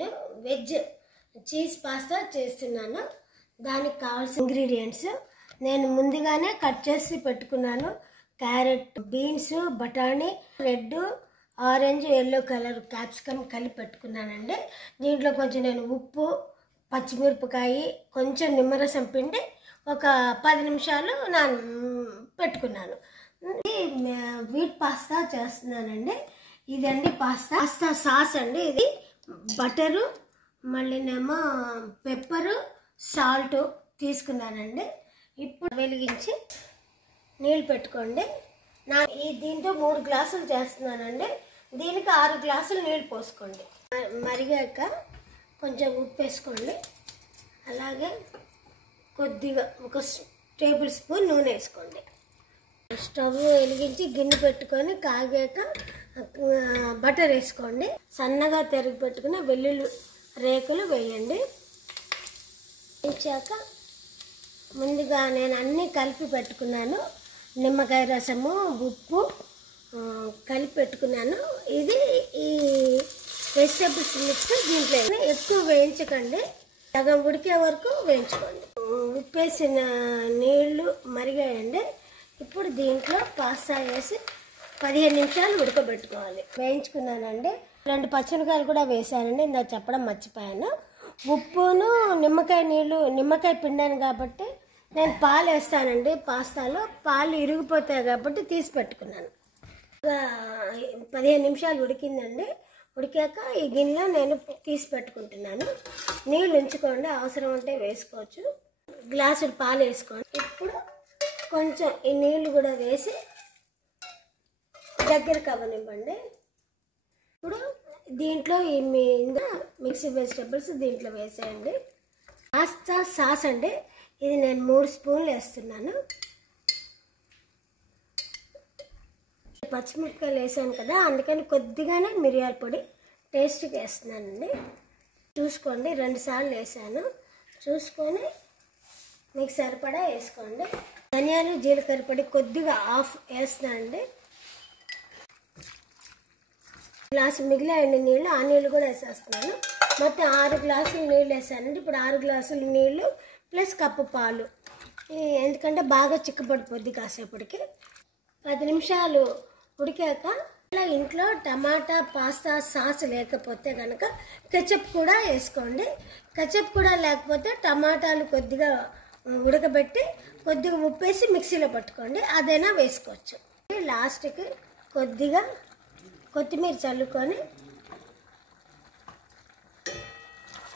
నేను veg cheese pasta చేస్తున్నాను. దానికి కావాల్సిన ఇంగ్రీడియంట్స్ నేను ముందుగానే కట్ చేసి పెట్టుకున్నాను. క్యారెట్, బీన్స్, బఠానీ, red, orange, yellow colour capsicum కలిపి పెట్టుకున్నానండి. దీంట్లో కొంచెం నేను ఉప్పు, పచ్చిమిరపకాయ, కొంచెం నిమ్మరసం పిండి ఒక 10 నిమిషాలు పెట్టుకున్నాను. వీట్ పాస్తా చేస్తున్నానండి. ఇదండి పాస్తా సాస్ అండి. ఇది బటరు, మళ్ళీనేమో పెప్పరు, సాల్ట్ తీసుకున్నానండి. ఇప్పుడు వెలిగించి నీళ్ళు పెట్టుకోండి. దీంతో 3 గ్లాసులు చేస్తున్నానండి. దీనికి 6 గ్లాసులు నీళ్ళు పోసుకోండి. మరిగాక కొంచెం ఉప్పు వేసుకోండి. అలాగే కొద్దిగా 1 టేబుల్ స్పూన్ నూనె వేసుకోండి. స్టవ్ వెలిగించి గిన్నె పెట్టుకొని కాగాక బటర్ వేసుకోండి. సన్నగా తరిగి పెట్టుకుని వెల్లుల్లి రేకులు వేయండి. వేసాక ముందుగా నేను అన్నీ కలిపి పెట్టుకున్నాను. నిమ్మకాయ రసము, ఉప్పు కలిపి పెట్టుకున్నాను. ఇది ఈ వెజిటేబుల్స్ మిక్స్ దీంట్లో ఎక్కువ వేయించకండి, సగం ఉడికే వరకు వేయించుకోండి. ఉప్పేసిన నీళ్లు మరిగాయండి. ఇప్పుడు దీంట్లో పాస్తా వేసి 15 నిమిషాలు ఉడకబెట్టుకోవాలి. వేయించుకున్నానండి. 2 పచ్చిమిరకాయలు కూడా వేసానండి. ఇందాక చెప్పడం మర్చిపోయాను. ఉప్పును నిమ్మకాయ పిండాను కాబట్టి నేను పాలు వేస్తానండి. పాస్తాలో పాలు ఇరిగిపోతాయి కాబట్టి తీసి పెట్టుకున్నాను. 15 నిమిషాలు ఉడికిందండి. ఉడికాక ఈ గిన్నెలో నేను తీసి పెట్టుకుంటున్నాను. నీళ్ళు ఉంచుకోండి, అవసరం ఉంటే వేసుకోవచ్చు. గ్లాసుడు పాలు వేసుకోండి. ఇప్పుడు కొంచెం ఈ నీళ్ళు కూడా వేసి దగ్గరకు అవ్వనివ్వండి. ఇప్పుడు దీంట్లో ఈ మిక్సీ వెజిటేబుల్స్ దీంట్లో వేసేయండి. పాస్తా సాస్ అండి. ఇది నేను 3 స్పూన్లు వేస్తున్నాను. పచ్చిమిరపకాయలు వేసాను కదా, అందుకని కొద్దిగానే మిరియాల పొడి టేస్ట్కి వేస్తున్నానండి. చూసుకోండి, 2 సార్లు వేసాను. చూసుకొని మీకు సరిపడా వేసుకోండి. ధనియాలు, జీలకర్ర పొడి కొద్దిగా హాఫ్ వేస్తున్నానండి. గ్లాసు మిగిలిన నీళ్ళు, ఆ నీళ్ళు కూడా వేసేస్తున్నాను. మొత్తం 6 గ్లాసులు నీళ్ళు వేసానండి. ఇప్పుడు 6 గ్లాసులు నీళ్ళు ప్లస్ కప్పు పాలు. ఎందుకంటే బాగా చిక్కపడిపోద్ది కాసేపటికి. 10 నిమిషాలు ఉడికాక ఇంట్లో టమాటా పాస్తా సాస్ లేకపోతే కనుక కెచప్ కూడా వేసుకోండి. కెచప్ కూడా లేకపోతే టమాటాలు కొద్దిగా ఉడకబెట్టి కొద్దిగా ఉప్పేసి మిక్సీలో పట్టుకోండి, అదైనా వేసుకోవచ్చు. లాస్ట్కి కొద్దిగా కొత్తిమీర చల్లుకొని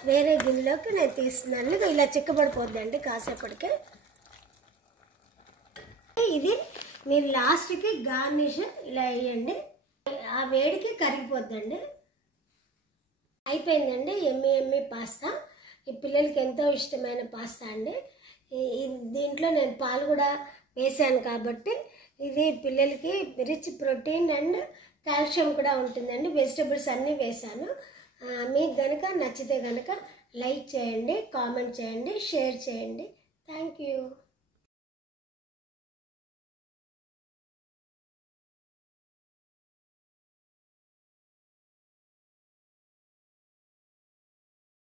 వేరే గిన్నెలోకి నేను తీస్తున్నాను. ఇలా చిక్కబడిపోద్దండి కాసేపటికి. ఇది మీరు లాస్ట్కి గార్నిష్ ఇలా వేయండి, ఆ వేడికి కరిగిపోద్దండి. అయిపోయిందండి ఎమ్మి పాస్తా. ఈ పిల్లలకి ఎంతో ఇష్టమైన పాస్తా అండి. దీంట్లో నేను పాలు కూడా వేసాను కాబట్టి ఇది పిల్లలకి రిచ్ ప్రోటీన్ అండ్ కాల్షియం కూడా ఉంటుందండి. వెజిటబుల్స్ అన్నీ వేసాను. మీకు కనుక నచ్చితే కనుక లైక్ చేయండి, కామెంట్ చేయండి, షేర్ చేయండి. Thank you.